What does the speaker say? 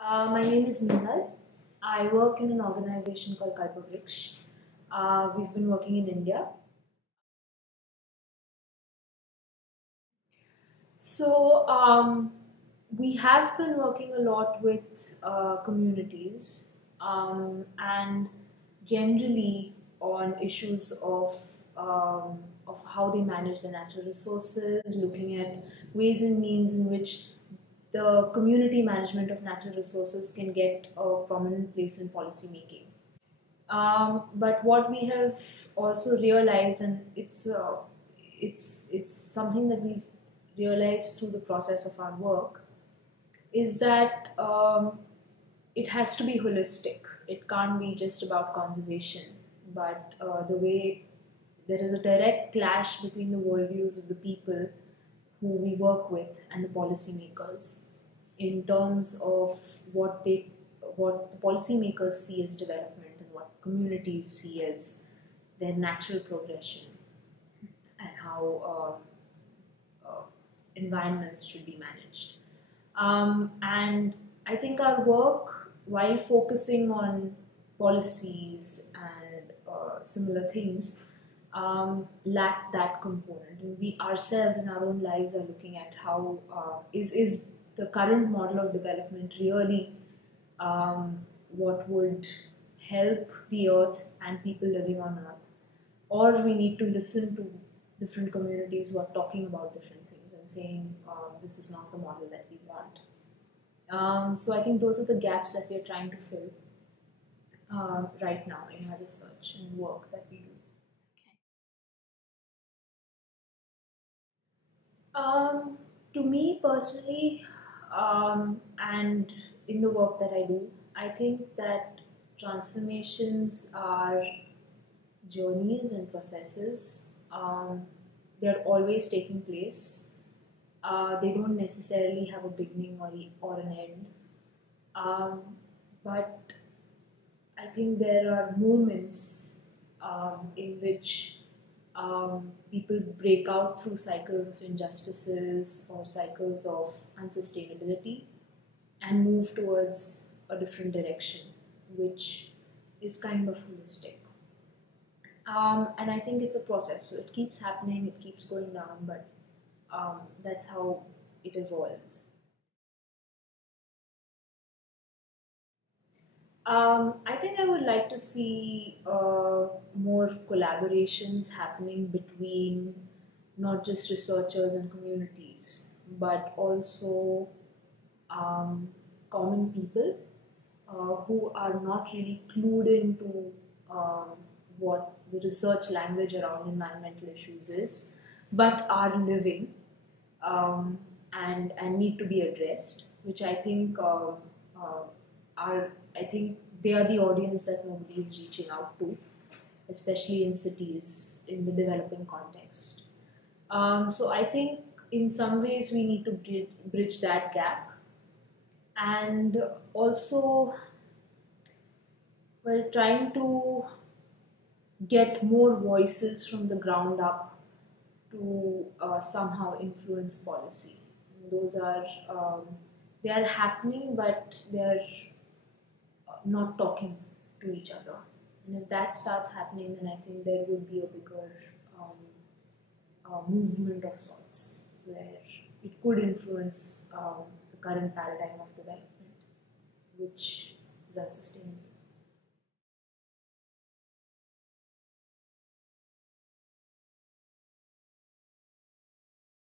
My name is Meenal. I work in an organization called Kalpavriksh. We've been working in India. So we have been working a lot with communities and generally on issues of how they manage their natural resources, looking at ways and means in which the community management of natural resources can get a prominent place in policy making. But what we have also realized, and it's something that we've realized through the process of our work, is that it has to be holistic. It can't be just about conservation, but the way there is a direct clash between the worldviews of the people who we work with and the policymakers in terms of what the policymakers see as development and what communities see as their natural progression and how environments should be managed. And I think our work, while focusing on policies and similar things, lack that component. And we ourselves in our own lives are looking at how is the current model of development really what would help the earth and people living on earth, or we need to listen to different communities who are talking about different things and saying this is not the model that we want. So I think those are the gaps that we are trying to fill right now in our research and work that we do. To me personally, and in the work that I do, I think that transformations are journeys and processes. They're always taking place. They don't necessarily have a beginning or an end. Um, but I think there are moments in which people break out through cycles of injustices or cycles of unsustainability and move towards a different direction, which is kind of holistic. And I think it's a process, so it keeps happening, it keeps going down, but that's how it evolves. I think I would like to see more collaborations happening between not just researchers and communities, but also um, common people who are not really clued into um, what the research language around environmental issues is, but are living and need to be addressed, which I think are I think they are the audience that nobody is reaching out to, especially in cities in the developing context. So I think in some ways we need to bridge that gap, and also while trying to get more voices from the ground up to somehow influence policy. Those are they are happening, but they are not talking to each other. And if that starts happening, then I think there would be a bigger um, movement of sorts where it could influence the current paradigm of development, which is unsustainable.